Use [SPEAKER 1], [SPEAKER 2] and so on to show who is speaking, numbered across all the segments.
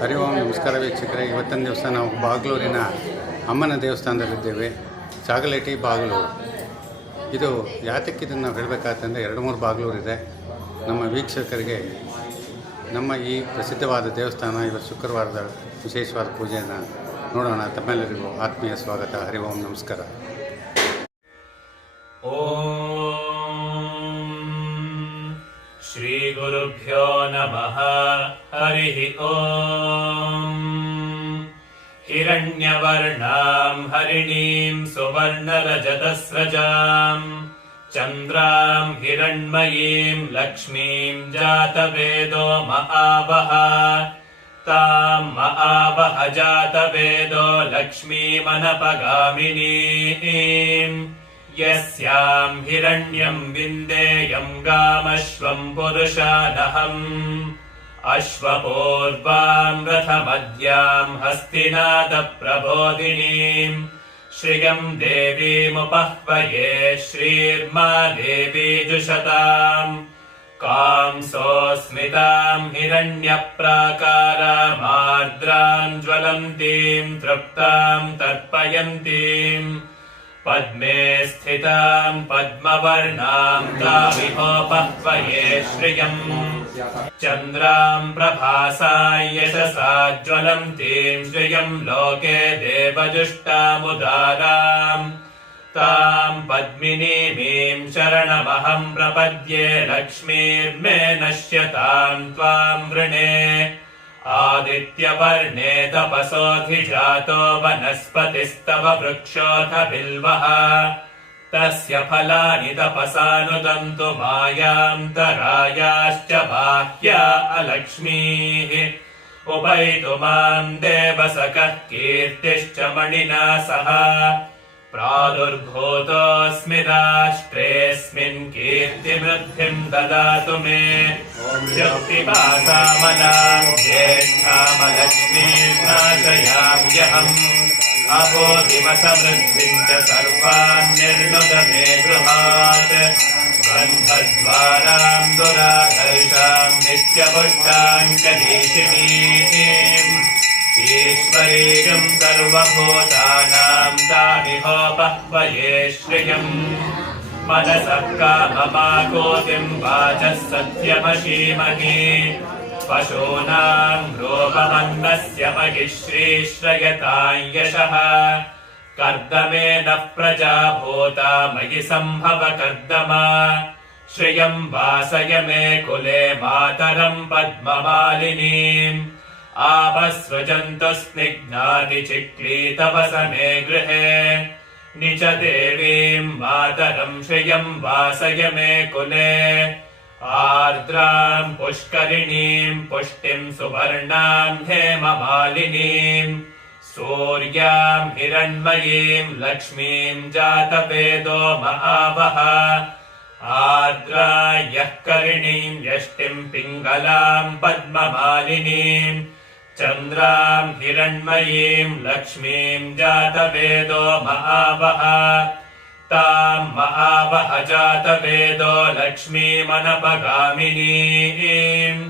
[SPEAKER 1] ಹರಿ ಓಂ ನಮಸ್ಕಾರ ವೀಕ್ಷಕರೇ, ಇವತ್ತಿನ ದಿವಸ ನಾವು ಬಾಗ್ಲೂರಿನ ಅಮ್ಮನ ದೇವಸ್ಥಾನದಲ್ಲಿದ್ದೇವೆ ಚಾಗಲೇಟಿ ಬಾಗ್ಲೂರು ಇದು ಯಾತಕ್ಕೆ ಇದನ್ನು ನಾವು ಎರಡು ಮೂರು ಬಾಗ್ಲೂರಿದೆ. ನಮ್ಮ ವೀಕ್ಷಕರಿಗೆ ನಮ್ಮ ಈ ಪ್ರಸಿದ್ಧವಾದ ದೇವಸ್ಥಾನ, ಇವತ್ತು ಶುಕ್ರವಾರದ ವಿಶೇಷವಾದ ಪೂಜೆಯನ್ನು ನೋಡೋಣ. ತಮ್ಮೆಲ್ಲರಿಗೂ ಆತ್ಮೀಯ ಸ್ವಾಗತ. ಹರಿ ಓಂ, ನಮಸ್ಕಾರ.
[SPEAKER 2] ಶ್ರೀ ಗುರುಭ್ಯೋ ನಮಃ. हरिः ॐ हिरण्यवर्णां हरिणीं सुवर्णरजतस्रजाम्। चन्द्रां हिरण्मयीं लक्ष्मीं जातवेदो महावः तां महावह जातवेदो लक्ष्मीमनपगामिनीम्। यस्यां हिरण्यं विन्देयं गामश्वं पुरुषानहम् अश्वपूर्वां रथमद्यां हस्तिनादप्रबोधिनीम् श्रियं देवीमुपह्वये श्रीर्मा देवी जुषताम् कां सोऽस्मितां हिरण्यप्राकारामार्द्रां ज्वलन्तीं तृप्तां तर्पयन्तीम् पद्मे स्थितां पद्मवर्णां तामिहोपह्वये श्रियम्। चन्द्रां प्रभासां यशसा ज्वलन्तीं श्रियं लोके देवजुष्टामुदाराम्। तां पद्मिनीमीं शरणमहं प्रपद्ये लक्ष्मीर्मे नश्यतां त्वां वृणे आदित्यवर्णे तपसोऽधिजातो वनस्पतिस्तव वृक्षोऽथ बिल्वः। तस्य फलानि तपसानुदन्तु मायान्तरायाश्च बाह्या अलक्ष्मीः। उपैतु माम् देवसखः कीर्तिश्च मणिना सह प्रादुर्भूतोऽस्मि राष्ट्रेऽस्मिन् कीर्तिवृद्धिम् ददातु मे। शक्तिपासामलाम् ज्येष्ठामलक्ष्मीर्नाशयाम्यहम्। अबोधिमसमृद्धिम् च सर्वान् निर्नुद मे गृहात्। बन्धद्वाराम् दुराधर्षाम् नित्यपुष्टाम् च देशिनीम् ईश्वरीयम् सर्वभूतानाम् तामिहोपह्वये श्रियम् मनसः काममाकोतिम् वाचः सत्यमशीमहि। पशूनाम् रोपमन्नस्य महिश्रीश्रयताम् यशः कर्दमेन प्रजा भूता मयि सम्भव कर्दमा श्रियम् वासय मे कुले मातरम् पद्ममालिनीम् आपसृजन्तु स्निग्नाति चिक्लीतवसने गृहे। निच देवीम् मातरम् श्रियम् वासय मे कुले। आर्द्राम् पुष्करिणीम् पुष्टिम् सुवर्णाम् हेममालिनीम् सूर्याम् हिरण्मयीम् लक्ष्मीम् जातवेदो महावः। आर्द्रा यः करिणीम् यष्टिम् पिङ्गलाम् पद्ममालिनीम् चन्द्राम् हिरण्मयीम् लक्ष्मीम् जातवेदो महावः। ताम् महावह जातवेदो लक्ष्मीमनपगामिनीम्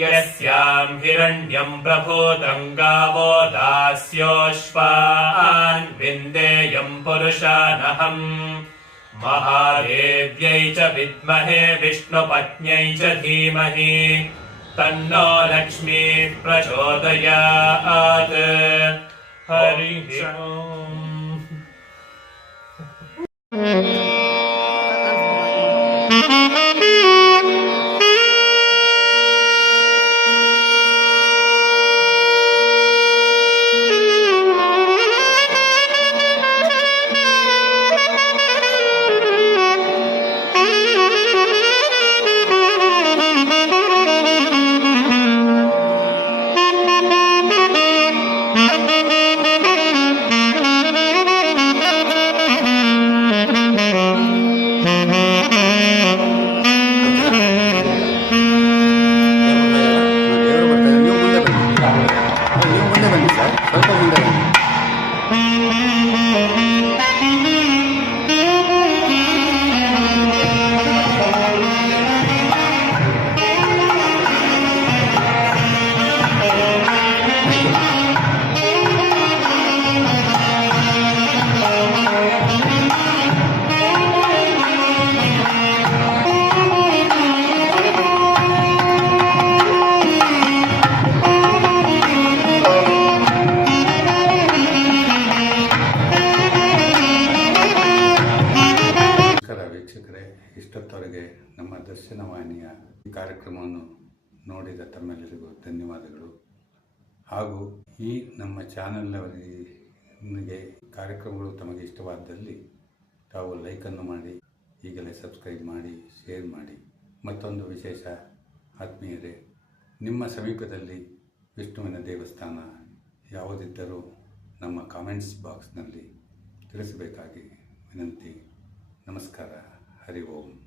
[SPEAKER 2] यस्याम् हिरण्यम् प्रभूतम् गावो दास्योऽश्वान् विन्देयम् पुरुषानहम्। महादेव्यै च विद्महे विष्णुपत्न्यै च धीमहि तन्नो लक्ष्मी प्रचोदयात्। हरिः ओम्
[SPEAKER 1] ಈ ಕಾರ್ಯಕ್ರಮವನ್ನು ನೋಡಿದ ತಮ್ಮೆಲ್ಲರಿಗೂ ಧನ್ಯವಾದಗಳು. ಹಾಗೂ ಈ ನಮ್ಮ ಚಾನಲ್ನವರಿಗೆ ಕಾರ್ಯಕ್ರಮಗಳು ತಮಗೆ ಇಷ್ಟವಾದಲ್ಲಿ ತಾವು ಲೈಕನ್ನು ಮಾಡಿ, ಈಗಲೇ ಸಬ್ಸ್ಕ್ರೈಬ್ ಮಾಡಿ, ಶೇರ್ ಮಾಡಿ. ಮತ್ತೊಂದು ವಿಶೇಷ ಆತ್ಮೀಯರೇ, ನಿಮ್ಮ ಸಮೀಪದಲ್ಲಿ ವಿಷ್ಣುವಿನ ದೇವಸ್ಥಾನ ಯಾವುದಿದ್ದರೂ ನಮ್ಮ ಕಾಮೆಂಟ್ಸ್ ಬಾಕ್ಸ್ನಲ್ಲಿ ತಿಳಿಸಬೇಕಾಗಿ ವಿನಂತಿ. ನಮಸ್ಕಾರ. हरि ओम